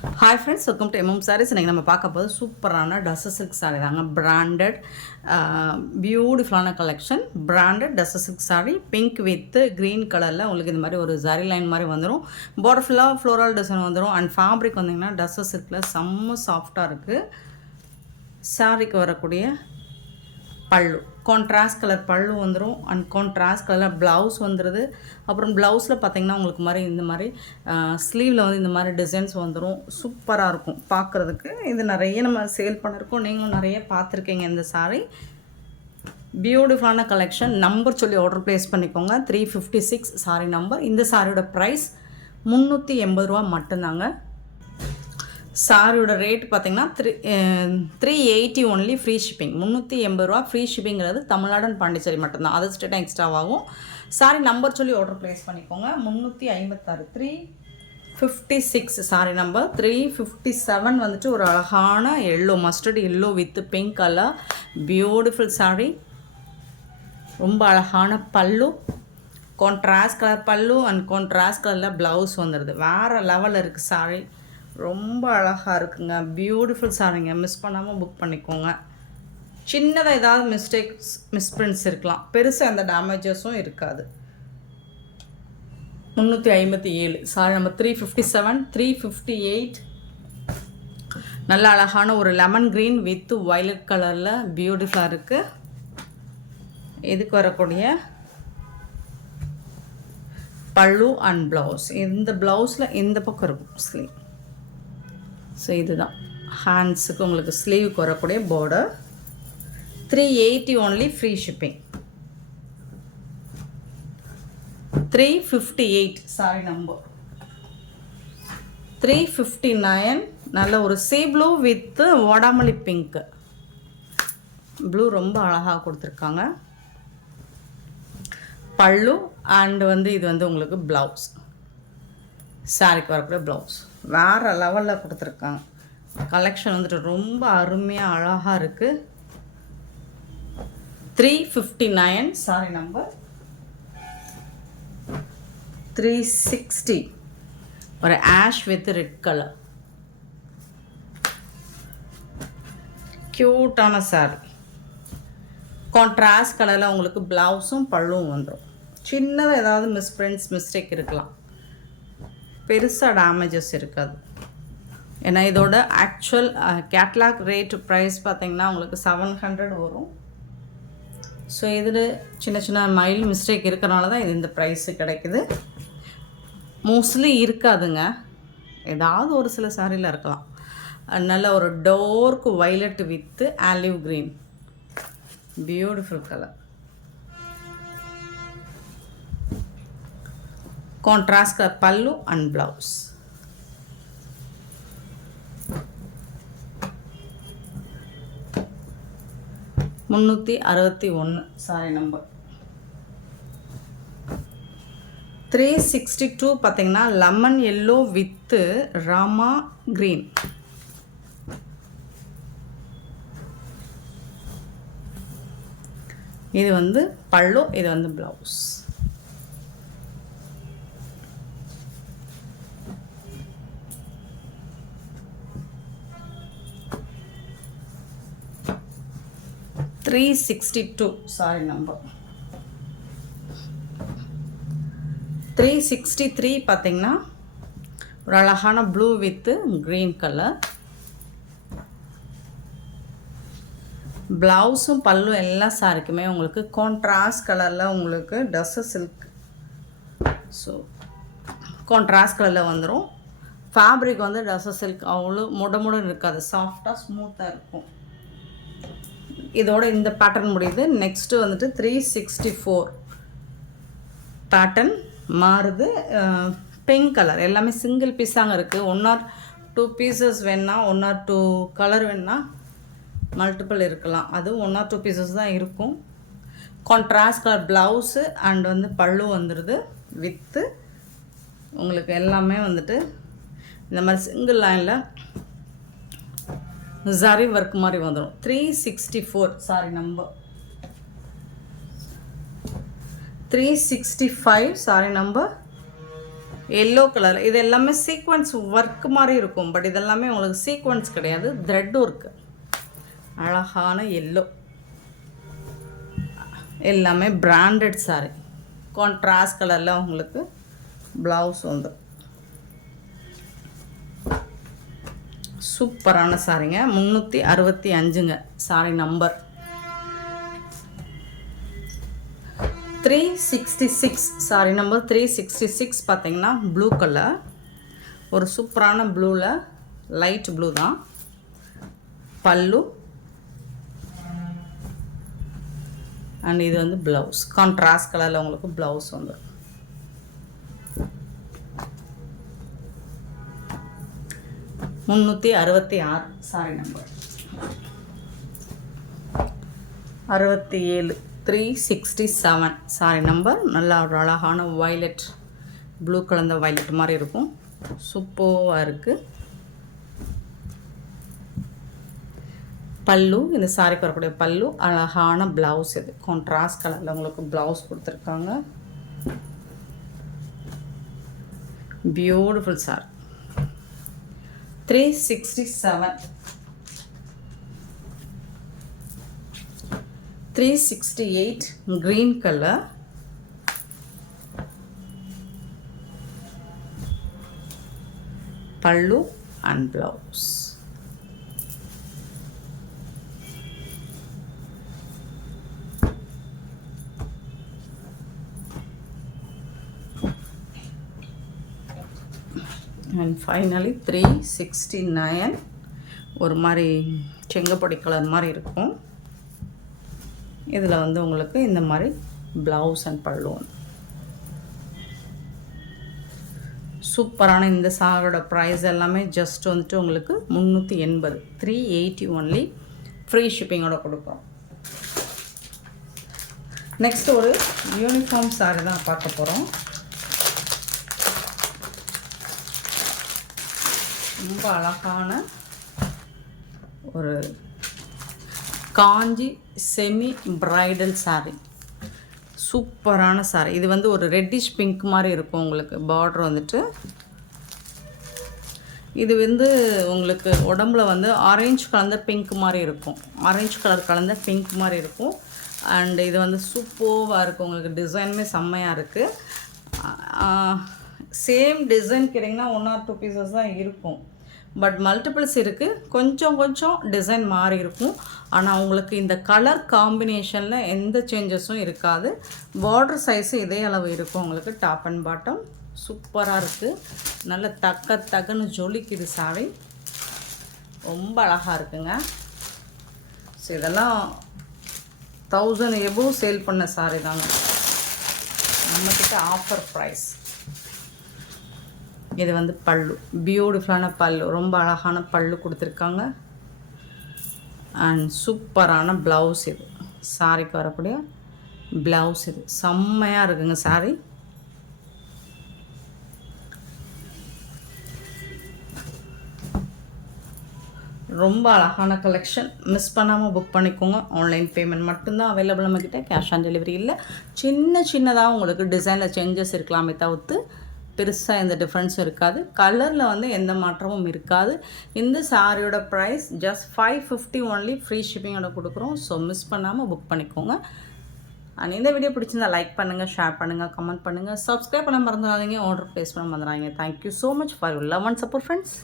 Hi friends, welcome to MM Sarees. இன்னைக்கு நம்ம பார்க்க போது சூப்பரான டஸ்ஸர் சில்க் சாரீ தாங்க. பிராண்டட் பியூட்டிஃபுல்லான collection. Branded tussar silk sari pink with green கலரில் உங்களுக்கு இந்த மாதிரி ஒரு ஜரி லைன் மாதிரி வந்துடும். பார்டர் ஃபுல்லாக ஃப்ளோரல் டிசைன் வந்துடும். அண்ட் ஃபேப்ரிக் வந்தீங்கன்னா டஸ்ஸர் சில்கில் செம்ம சாஃப்டாக இருக்குது. சாரீக்கு வரக்கூடிய பல்லு கான்ட்ராஸ்ட் கலர் பல்லு வந்துடும். அண்ட் கான்ட்ராஸ்ட் கலரில் ப்ளவுஸ் வந்துடுது. அப்புறம் ப்ளவுஸில் பார்த்திங்கன்னா உங்களுக்கு மாதிரி இந்த மாதிரி ஸ்லீவில் வந்து இந்த மாதிரி டிசைன்ஸ் வந்துடும். சூப்பராக இருக்கும் பார்க்குறதுக்கு. இது நிறைய நம்ம சேல் பண்ணியிருக்கோம், நீங்களும் நிறைய பார்த்துருக்கீங்க. இந்த சாரீ பியூட்டிஃபுல்லான கலெக்ஷன். நம்பர் சொல்லி ஆர்டர் ப்ளேஸ் பண்ணிக்கோங்க. 356 சாரீ நம்பர். இந்த சாரியோட ப்ரைஸ் 380 ரூபா மட்டும்தாங்க. சாரியோட ரேட் பார்த்திங்கன்னா 380 ஒன்லி ஃப்ரீ ஷிப்பிங். 380 ரூபா ஃப்ரீ ஷிப்பிங்கிறது தமிழ்நாடு அண்ட் பாண்டிச்சேரி மட்டும்தான். அது ஸ்டேட்டாக எக்ஸ்ட்ராவாகும். சாரி நம்பர் சொல்லி ஆர்டர் ப்ளேஸ் பண்ணிக்கோங்க. 356 356 சாரி நம்பர். 357 வந்துட்டு ஒரு அழகான yellow, mustard yellow with pink colour beautiful sorry. ரொம்ப அழகான பல்லு, contrast colour pallu and contrast கலரில் ப்ளவுஸ் வந்துடுது. வேறு லெவலில் இருக்குது சாரி. ரொம்ப அழகாக இருக்குங்க. பியூட்டிஃபுல் சாரிங்க. மிஸ் பண்ணாமல் புக் பண்ணிக்கோங்க. சின்னதாக ஏதாவது மிஸ்டேக்ஸ் மிஸ்பிரிண்ட்ஸ் இருக்கலாம், பெருசாக எந்த டேமேஜஸும் இருக்காது. 357 சாரி நம்ம 357 358 நல்ல அழகான ஒரு லெமன் க்ரீன் வித் வயலட் கலரில் பியூட்டிஃபுல்லாக இருக்குது. இதுக்கு வரக்கூடிய பல்லு அண்ட் ப்ளவுஸ். இந்த ப்ளவுஸில் இந்த பக்கம் இருக்கும் ஸ்லீவ். ஸோ இதுதான் ஹேண்ட்ஸுக்கு உங்களுக்கு ஸ்லீவுக்கு வரக்கூடிய border. 380 only free shipping. 358 sari number. 359 நல்ல ஒரு சீ ப்ளூ வித் வாடாமல்லி பிங்க். ப்ளூ ரொம்ப அழகாக கொடுத்துருக்காங்க. பல்லு அண்ட் வந்து இது வந்து உங்களுக்கு ப்ளவுஸ். சாரிக்கு வரக்கூடிய ப்ளவுஸ் வேறு லெவலில் கொடுத்துருக்காங்க. கலெக்ஷன் வந்துட்டு ரொம்ப அருமையாக அழகாக இருக்குது. 359 சாரி நம்பர். 360 ஒரு ஆஷ் வித் ரெட் கலர் க்யூட்டான சாரி. கான்ட்ராஸ்ட் கலரில் உங்களுக்கு ப்ளவுஸும் பல்லும் வந்துடும். சின்னதாக ஏதாவது மிஸ்டேக் இருக்கலாம், பெருசாக டேமேஜஸ் இருக்காது. ஏன்னா இதோட ஆக்சுவல் கேட்லாக் ரேட் ப்ரைஸ் பார்த்திங்கன்னா உங்களுக்கு 700 வரும். ஸோ இதில் சின்ன சின்ன மைல் மிஸ்டேக் இருக்கிறனால தான் இது இந்த ப்ரைஸு கிடைக்குது. மோஸ்ட்லி இருக்காதுங்க, ஏதாவது ஒரு சில சாரியில் இருக்கலாம். நல்ல ஒரு டோர்க்கு violet with olive green beautiful colour. Contrast colour pallu and blouse. $361 sari number. 362 பார்த்தீங்கன்னா lemon yellow with rama green. இது வந்து பல்லு, இது வந்து ப்ளவுஸ். $362 sorry number. 363 பார்த்தீங்கன்னா ஒரு அழகான ப்ளூ வித்து க்ரீன் கலர். ப்ளவுஸும் பல்லும் எல்லா சாரிக்குமே உங்களுக்கு கான்ட்ராஸ்ட் கலரில் உங்களுக்கு டஸ்ஸர் சில்க். ஸோ கான்ட்ராஸ்ட் கலரில் வந்துடும். ஃபேப்ரிக் வந்து டஸ்ஸர் சில்க் அவ்வளோ முடமுடன் இருக்காது, சாஃப்டாக ஸ்மூத்தாக இருக்கும். இதோட இந்த பேட்டர்ன் முடியுது. நெக்ஸ்ட்டு வந்துட்டு 364 பேட்டர்ன் மாறுது. பிங்க் கலர் எல்லாமே சிங்கிள் பீஸாங்க இருக்குது. 1 or 2 பீசஸ் வேணுன்னா, 1 or 2 கலர் வேணுன்னா மல்டிபிள் இருக்கலாம். அது 1 or 2 பீசஸ் தான் இருக்கும். கான்ட்ராஸ்ட் கலர் ப்ளவுஸு அண்ட் வந்து பல்லு வந்துடுது வித்து உங்களுக்கு எல்லாமே வந்துட்டு இந்த மாதிரி சிங்கிள் லைனில் ஜரி ஒர்க் மாதிரி வந்துடும். 364 sorry number. 365 sorry number. Yellow colour. இது எல்லாமே சீக்வென்ஸ் ஒர்க் மாதிரி இருக்கும். பட் இதெல்லாமே உங்களுக்கு சீக்வென்ஸ் கிடையாது, த்ரெட்டும் இருக்குது. அழகான எல்லோ, எல்லாமே பிராண்டட் சாரி. கான்ட்ராஸ்ட் கலரில் உங்களுக்கு ப்ளவுஸ் வந்து சூப்பரான சாரிங்க. 365ங்க சாரி நம்பர். 366 சாரி நம்பர் 366 பார்த்தீங்கன்னா ப்ளூ கலர், ஒரு சூப்பரான ப்ளூவில், லைட் ப்ளூ தான் பல்லு. அண்ட் இது வந்து ப்ளவுஸ், கான்ட்ராஸ்ட் கலரில் உங்களுக்கு ப்ளவுஸ் வந்து 366 சாரி நம்பர். 67 367 sorry number. நல்லா ஒரு அழகான வயலட், ப்ளூ கலந்த வயலட் மாதிரி இருக்கும். சூப்பராக இருக்குது. பல்லு, இந்த சாரிக்கு வரக்கூடிய பல்லு, அழகான ப்ளவுஸ். இது கான்ட்ராஸ்ட் கலரில் உங்களுக்கு ப்ளவுஸ் கொடுத்துருக்காங்க. Beautiful sorry. 367 368 green color, pallu and blouse. And finally 369 ஒரு மாதிரி செங்கப்பொடி கலர் மாதிரி இருக்கும். இதில் வந்து உங்களுக்கு இந்த மாதிரி ப்ளவுஸ் அண்ட் பல்லு. சூப்பரான இந்த சாரோட ப்ரைஸ் எல்லாமே ஜஸ்ட் வந்துட்டு உங்களுக்கு 380, 380 ஒன்லி, ஃப்ரீ ஷிப்பிங்கோட கொடுக்குறோம். நெக்ஸ்ட் ஒரு யூனிஃபார்ம் சாரி தான் பார்க்க போகிறோம். ரொம்ப அழகான ஒரு காஞ்சி செமி பிரைடல் சாரி, சூப்பரான சாரி. இது வந்து ஒரு ரெட்டிஷ் பிங்க் மாதிரி இருக்கும் உங்களுக்கு. பார்டர் வந்துட்டு இது வந்து உங்களுக்கு உடம்புல வந்து ஆரஞ்சு கலந்த பிங்க் மாதிரி இருக்கும், ஆரஞ்சு கலர் கலந்த பிங்க் மாதிரி இருக்கும். அண்ட் இது வந்து சூப்பராக இருக்குது உங்களுக்கு. டிசைனுமே செம்மையாக இருக்குது. சேம் டிசைன் கேட்டிங்கன்னா 1 or 2 பீசஸ் தான் இருக்கும். பட் மல்டிபிள்ஸ் இருக்குது. கொஞ்சம் டிசைன் மாறி இருக்கும். ஆனால் உங்களுக்கு இந்த கலர் காம்பினேஷனில் எந்த சேஞ்சஸும் இருக்காது. பார்டர் சைஸு இதே அளவு இருக்கும் உங்களுக்கு. டாப் அண்ட் பாட்டம் சூப்பராக இருக்குது. நல்ல தக்கன்னு ஜொலிக்குது சாரி. ரொம்ப அழகாக இருக்குங்க. ஸோ இதெல்லாம் 1000 எபோவ் சேல் பண்ண சாரி தாங்க. நம்மக்கிட்ட ஆஃபர் ப்ரைஸ். இது வந்து பல்லு, பியூட்டிஃபுல்லான பல்லு, ரொம்ப அழகான பல்லு கொடுத்துருக்காங்க. அண்ட் சூப்பரான ப்ளவுஸ். இது சாரிக்கு வரக்கூடிய ப்ளவுஸ். இது செம்மையாக இருக்குங்க சாரி. ரொம்ப அழகான கலெக்ஷன். மிஸ் பண்ணாமல் புக் பண்ணிக்கோங்க. ஆன்லைன் பேமெண்ட் மட்டும்தான் அவைலபிள் நம்மக்கிட்ட. கேஷ் ஆன் டெலிவரி இல்லை. சின்னதாக உங்களுக்கு டிசைனில் சேஞ்சஸ் இருக்கலாமே தவிர்த்து பெருசாக எந்த டிஃப்ரென்ஸும் இருக்காது. கலரில் வந்து எந்த மாற்றமும் இருக்காது. இந்த சாரியோட ப்ரைஸ் ஜஸ்ட் 550 ஒன்லி, ஃப்ரீ ஷிப்பிங்கோட கொடுக்குறோம். ஸோ மிஸ் பண்ணாமல் புக் பண்ணிக்கோங்க. அண்ட் இந்த வீடியோ பிடிச்சிருந்தா லைக் பண்ணுங்கள், ஷேர் பண்ணுங்கள், கமெண்ட் பண்ணுங்கள், சப்ஸ்கிரைப் பண்ண மறந்துடாதீங்க, ஆர்டர் ப்ளேஸ் பண்ண மறந்துடாதீங்க. Thank you so much for your love and support friends.